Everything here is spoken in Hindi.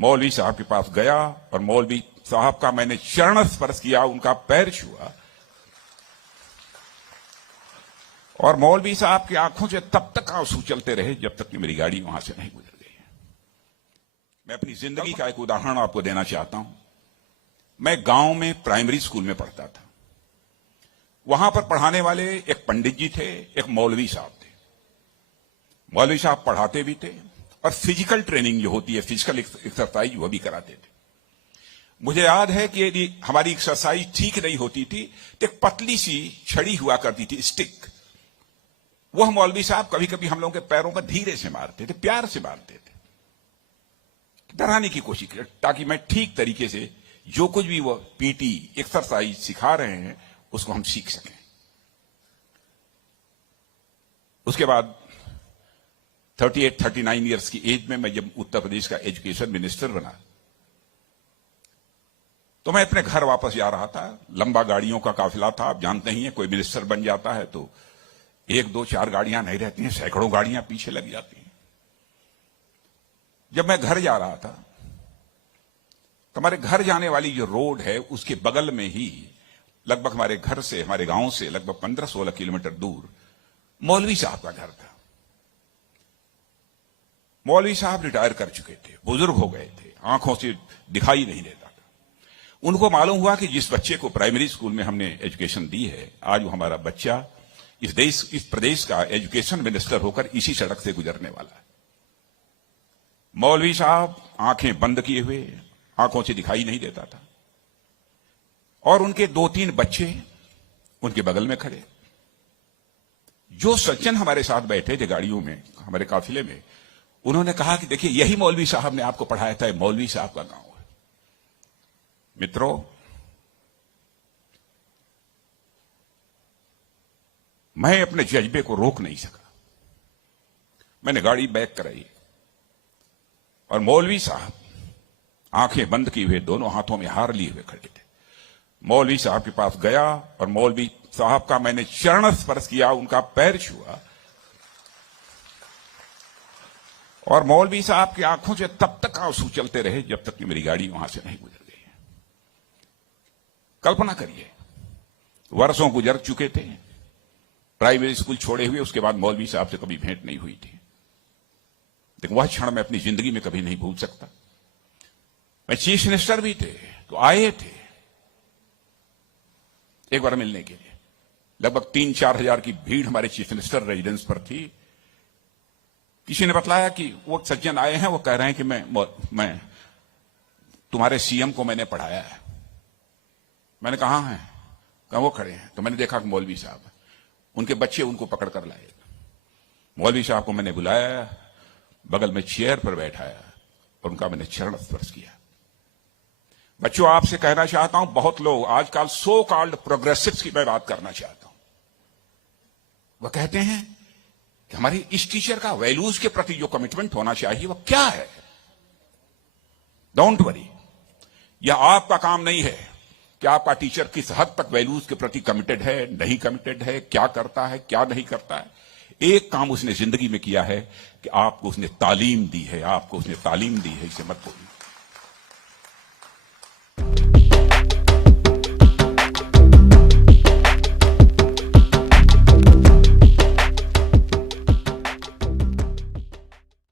मौलवी साहब के पास गया और मौलवी साहब का मैंने चरण स्पर्श किया, उनका पैर छुआ और मौलवी साहब की आंखों से तब तक आंसू चलते रहे जब तक कि मेरी गाड़ी वहां से नहीं गुजर गई। मैं अपनी जिंदगी का एक उदाहरण आपको देना चाहता हूं। मैं गांव में प्राइमरी स्कूल में पढ़ता था। वहां पर पढ़ाने वाले एक पंडित जी थे, एक मौलवी साहब थे। मौलवी साहब पढ़ाते भी थे और फिजिकल ट्रेनिंग जो होती है, फिजिकल एक्सरसाइज, वो भी कराते थे। मुझे याद है कि यदि हमारी एक्सरसाइज ठीक नहीं होती थी तो एक पतली सी छड़ी हुआ करती थी, स्टिक, वह मौलवी साहब कभी कभी हम लोगों के पैरों पर धीरे से मारते थे, प्यार से मारते थे, डराने की कोशिश की, ताकि मैं ठीक तरीके से जो कुछ भी वो पीटी एक्सरसाइज सिखा रहे हैं उसको हम सीख सकें। उसके बाद 38-39 इयर्स की एज में मैं जब उत्तर प्रदेश का एजुकेशन मिनिस्टर बना तो मैं अपने घर वापस जा रहा था। लंबा गाड़ियों का काफिला था, आप जानते ही हैं, कोई मिनिस्टर बन जाता है तो 1, 2, 4 गाड़ियां नहीं रहती हैं, सैकड़ों गाड़ियां पीछे लग जाती हैं। जब मैं घर जा रहा था तो हमारे घर जाने वाली जो रोड है उसके बगल में ही, लगभग हमारे घर से, हमारे गांव से लगभग 15-16 किलोमीटर दूर मौलवी साहब का घर था। मौलवी साहब रिटायर कर चुके थे, बुजुर्ग हो गए थे, आंखों से दिखाई नहीं देता था। उनको मालूम हुआ कि जिस बच्चे को प्राइमरी स्कूल में हमने एजुकेशन दी है, आज वो हमारा बच्चा इस प्रदेश का एजुकेशन मिनिस्टर होकर इसी सड़क से गुजरने वाला है। मौलवी साहब आंखें बंद किए हुए, आंखों से दिखाई नहीं देता था और उनके 2-3 बच्चे उनके बगल में खड़े। जो सज्जन हमारे साथ बैठे थे गाड़ियों में, हमारे काफिले में, उन्होंने कहा कि देखिए, यही मौलवी साहब ने आपको पढ़ाया था, मौलवी साहब का गांव है। मित्रों, मैं अपने जज्बे को रोक नहीं सका। मैंने गाड़ी बैक कराई और मौलवी साहब आंखें बंद किए हुए, दोनों हाथों में हार लिए हुए खड़े थे। मौलवी साहब के पास गया और मौलवी साहब का मैंने चरण स्पर्श किया, उनका पैर छुआ और मौलवी साहब की आंखों से तब तक आंसू चलते रहे जब तक कि मेरी गाड़ी वहां से नहीं गुजर गई। कल्पना करिए, वर्षों गुजर चुके थे, प्राइमरी स्कूल छोड़े हुए, उसके बाद मौलवी साहब से कभी भेंट नहीं हुई थी, लेकिन वह क्षण मैं अपनी जिंदगी में कभी नहीं भूल सकता। मैं चीफ मिनिस्टर भी थे तो आए थे एक बार मिलने के लिए। लगभग 3-4 हजार की भीड़ हमारे चीफ मिनिस्टर रेजिडेंस पर थी। किसी ने बतलाया कि वो सज्जन आए हैं, वो कह रहे हैं कि मैं तुम्हारे सीएम को मैंने पढ़ाया है। मैंने कहा है, कहा वो खड़े हैं। तो मैंने देखा कि मौलवी साहब, उनके बच्चे उनको पकड़ कर लाए। मौलवी साहब को मैंने बुलाया, बगल में चेयर पर बैठाया और उनका मैंने चरण स्पर्श किया। बच्चों, आपसे कहना चाहता हूं, बहुत लोग आजकल सो कॉल्ड प्रोग्रेसिव्स की मैं बात करना चाहता हूं। वह कहते हैं कि हमारी इस टीचर का वैल्यूज के प्रति जो कमिटमेंट होना चाहिए वो क्या है। डोंट वरी, यह आपका काम नहीं है कि आपका टीचर किस हद तक वैल्यूज के प्रति कमिटेड है, नहीं कमिटेड है, क्या करता है, क्या नहीं करता है। एक काम उसने जिंदगी में किया है कि आपको उसने तालीम दी है, आपको उसने तालीम दी है, इसे मत भूलिए।